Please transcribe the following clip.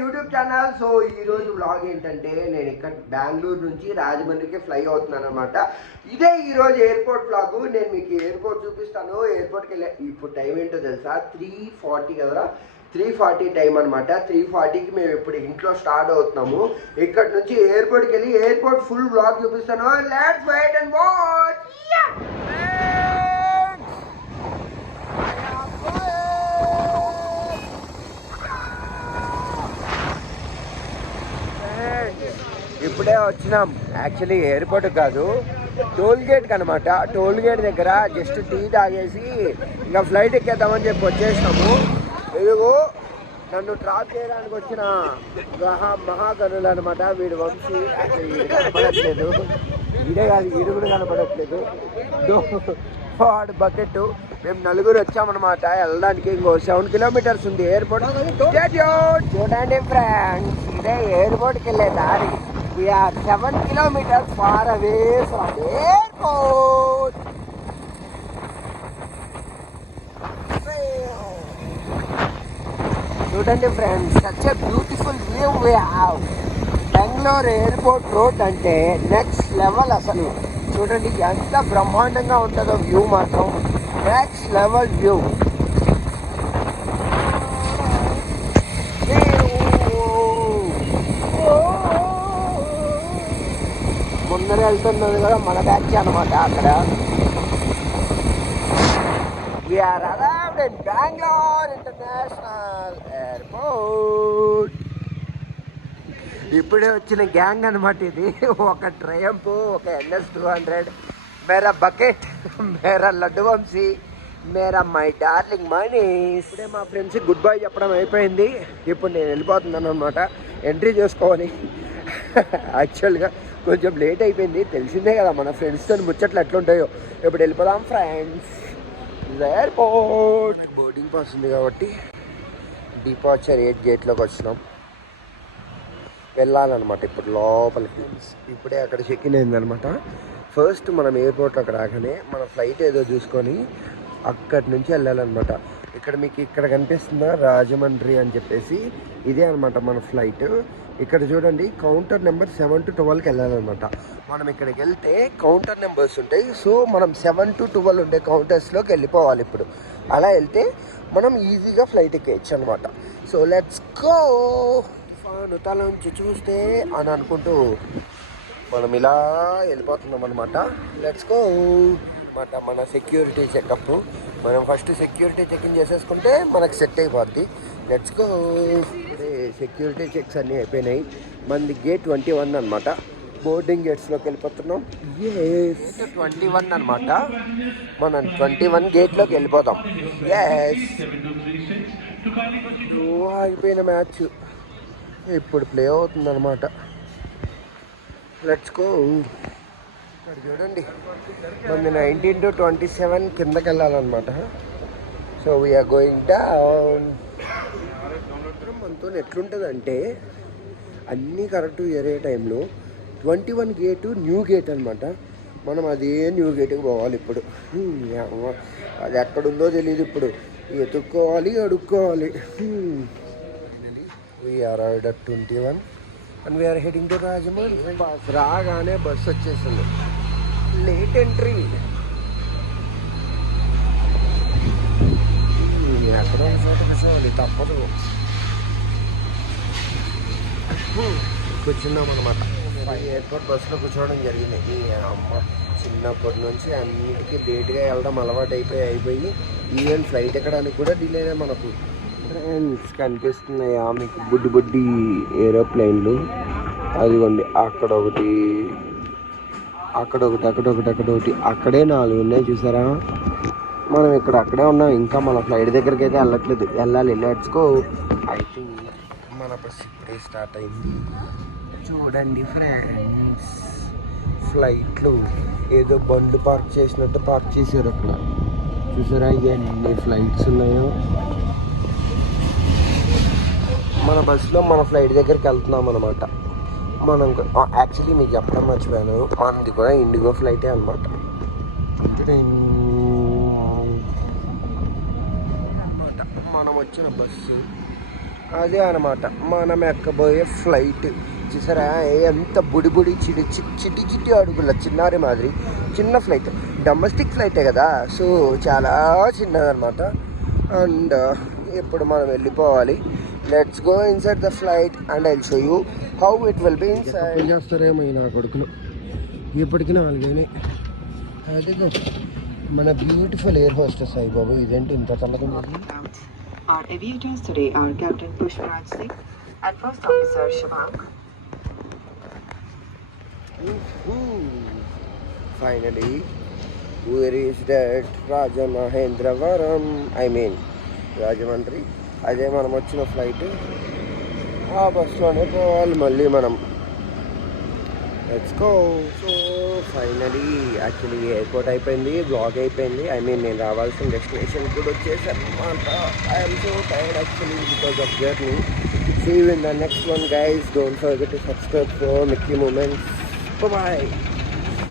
YouTube channel. So ఈరోజు vlog ఏంటంటే నేను ఇక్కడ బెంగళూరు నుంచి రాజమండ్రికి ఫ్లై అవుతున్నాను అనమాట. ఇదే ఈరోజు ఎయిర్పోర్ట్ వ్లాగ్. నేను మీకు ఎయిర్పోర్ట్ చూపిస్తాను. ఎయిర్పోర్ట్కి వెళ్ళే ఇప్పుడు టైం ఏంటో తెలుసా? 3:40 కదరా, 3:40 టైం అనమాట. 3:40కి మేము ఇప్పుడు ఇంట్లో స్టార్ట్ అవుతున్నాము. ఇక్కడ నుంచి ఎయిర్పోర్ట్కి వెళ్ళి ఎయిర్పోర్ట్ ఫుల్ వ్లాగ్ చూపిస్తాను. Let's wait and watch. ఇప్పుడే వచ్చినాం. యాక్చువల్లీ ఎయిర్పోర్ట్ కాదు, టోల్ గేట్కి అనమాట. టోల్ గేట్ దగ్గర జస్ట్ టీ తాగేసి ఇంకా ఫ్లైట్ ఎక్కేద్దామని చెప్పి వచ్చేసినాము. ఇదిగో నన్ను డ్రాప్ చేయడానికి వచ్చిన మహాగనులు అనమాట. వీడు వంశీ. యాక్చువల్లీ కనపడట్లేదు, వీడే కాదు వీడు కూడా కనపడట్లేదు. వాడు బకెట్. మేము నలుగురు వచ్చామన్నమాట వెళ్ళడానికి. ఇంకో 7 కిలోమీటర్స్ ఉంది ఎయిర్పోర్ట్. చూడండి ఫ్రెండ్స్, ఇదే ఎయిర్పోర్ట్కి వెళ్ళే దారి. We are 7 kilometers far away from the airport. చూడండి friends, such a beautiful view we have. Bengaluru airport road అంటే నెక్స్ట్ లెవెల్. అసలు చూడండి ఎంత బ్రహ్మాండంగా ఉంటుందో వ్యూ మాత్రం. Next level view. ముందర వెళ్తున్నది కూడా మన బ్యాచ్ అనమాట. అక్కడ we're arrived in Bengaluru international airport. ఇప్పుడే వచ్చిన గ్యాంగ్ అనమాట ఇది. ఒక ట్రయంప్, ఒక NS200, Mera bucket, Mera laddu Vamsi, Mera my darling money. ఇప్పుడే మా ఫ్రెండ్స్ గుడ్ బై చెప్పడం అయిపోయింది. ఇప్పుడు నేను వెళ్ళిపోతున్నాను అనమాట ఎంట్రీ చేసుకోవాలి. యాక్చువల్గా కొంచెం లేట్ అయిపోయింది, తెలిసిందే కదా మన ఫ్రెండ్స్తో ముచ్చట్లు ఎట్లుంటాయో. ఇప్పుడు వెళ్ళిపోదాం ఫ్రెండ్స్. ఎయిర్పోర్ట్ బోర్డింగ్ పాస్ ఉంది కాబట్టి డిపార్చర్ 8 గేట్లోకి వచ్చినాం. వెళ్ళాలన్నమాట ఇప్పుడు లోపలికి. ఇప్పుడే అక్కడ చెక్ ఇన్ అయిందనమాట. ఫస్ట్ మనం ఎయిర్పోర్ట్లోకి రాగానే మన ఫ్లైట్ ఏదో చూసుకొని అక్కడి నుంచి వెళ్ళాలన్నమాట. ఇక్కడ మీకు ఇక్కడ కనిపిస్తుందా రాజమండ్రి అని చెప్పేసి, ఇదే అనమాట మన ఫ్లైట్. ఇక్కడ చూడండి కౌంటర్ నెంబర్ 7 to 12కి వెళ్ళాలన్నమాట. మనం ఇక్కడికి వెళ్తే కౌంటర్ నెంబర్స్ ఉంటాయి. సో మనం 7 to 12 ఉండే కౌంటర్స్లోకి వెళ్ళిపోవాలి. ఇప్పుడు అలా వెళ్తే మనం ఈజీగా ఫ్లైట్ ఎక్కేయచ్చు అనమాట. So let's go. నుతల నుంచి చూస్తే అని అనుకుంటూ మనం ఇలా వెళ్ళిపోతున్నాం అనమాట. లెట్స్ గో అనమాట. మన సెక్యూరిటీ చెకప్, మనం ఫస్ట్ సెక్యూరిటీ చెకింగ్ చేసేసుకుంటే మనకు సెట్ అయిపోద్ది. Let's go. సెక్యూరిటీ చెక్స్ అన్నీ అయిపోయినాయి. మనది గేట్ 21 అనమాట. బోర్డింగ్ గేట్స్లోకి వెళ్ళిపోతున్నాం. 21 అనమాట. మనం 21 గేట్లోకి వెళ్ళిపోతాం. అయిపోయిన మ్యాచ్ ఇప్పుడు ప్లే అవుతుంది అనమాట. Let's go. ఇక్కడ చూడండి మనది 19 to 27 కిందకి వెళ్ళాలన్నమాట. So we are going down. మనతో ఎట్లుంటుందంటే అన్నీ కరెక్ట్ ఏరే టైంలో 21 గేటు న్యూ గేట్ అనమాట. మనం అదే న్యూ గేట్కి పోవాలి. ఇప్పుడు అది ఎక్కడుందో తెలియదు. ఇప్పుడు ఎత్తుక్కోవాలి, అడుక్కోవాలి. We are arrived at 21 and we are heading to Rajahmundry. Bus రాగానే బస్సు వచ్చేసింది. Late entry. ఎక్కడో చోట కూర్చోవాలి, తప్పదు. కూర్చున్నాం అనమాట. ఎయిర్పోర్ట్ బస్సులో కూర్చోవడం జరిగింది. అమ్మ చిన్నప్పటి నుంచి అన్నిటికీ లేట్గా వెళ్ళడం అలవాటు అయిపోయి ఈవెన్ ఫ్లైట్ ఎక్కడానికి కూడా డిలేనే మనకు. ఫ్రెండ్స్ కనిపిస్తున్నాయా మీకు బుడ్డి బుడ్డి ఏరోప్లేన్లు? అదిగోండి అక్కడ ఒకటి, అక్కడొకటి, అక్కడే 4 ఉన్నాయి చూసారా. మనం ఇక్కడ అక్కడే ఉన్నాం, ఇంకా మన ఫ్లైట్ దగ్గరికి అయితే వెళ్ళట్లేదు. వెళ్ళాలి. Let's go. ఐ థింక్ మన బస్ ఇప్పుడే స్టార్ట్ అయింది. చూడండి ఫ్రెండ్స్, ఫ్లైట్లు ఏదో బండ్లు పార్క్ చేసినట్టు పార్క్ చేశారు అక్కడ. చూసారా ఎన్ని ఫ్లైట్స్ ఉన్నాయో. మన బస్సులో మన ఫ్లైట్ దగ్గరికి వెళ్తున్నాం అనమాట. మనం యాక్చువల్లీ మీకు చెప్పడం మర్చిపోయాను, మనది కూడా ఇండిగో ఫ్లైటే అనమాట. మనం వచ్చిన బస్సు అదే అనమాట మనం ఎక్కబోయే ఫ్లైట్. చూసారా ఎంత బుడి బుడి చిటి చిట్టి అడుగుల చిన్నారి మాదిరి చిన్న ఫ్లైట్. డొమెస్టిక్ ఫ్లైటే కదా, సో చాలా చిన్నదనమాట. అండ్ ఇప్పుడు మనం వెళ్ళిపోవాలి. Let's go inside the flight and I'll show you how it will be inside. చేస్తారేమో నా కొడుకులు ఇప్పటికీ 4 అయినాయి. అదే మన బ్యూటిఫుల్ ఎయిర్ హోస్టెస్ అయ్యి బాబు, ఇదేంటి ఇంత చల్లగా ఉంది. Our aviators today are Captain Pushparaj Singh and First Officer Shivang. Finally, we reached at Rajamahendravaram. I mean, Rajamandri. అదే మనం వచ్చిన ఫ్లైట్. ఆ బస్లోనే పోవాలి మళ్ళీ మనం. Let's go. So finally actually airport అయిపోయింది, బ్లాగ్ అయిపోయింది. ఐ మీన్ నేను రావాల్సిన డెస్టినేషన్ కూడా వచ్చేసాను అనమాట. I'm so tired actually because of journey. See you in the next one guys. Don't forget to subscribe for Mickey moments. Bye.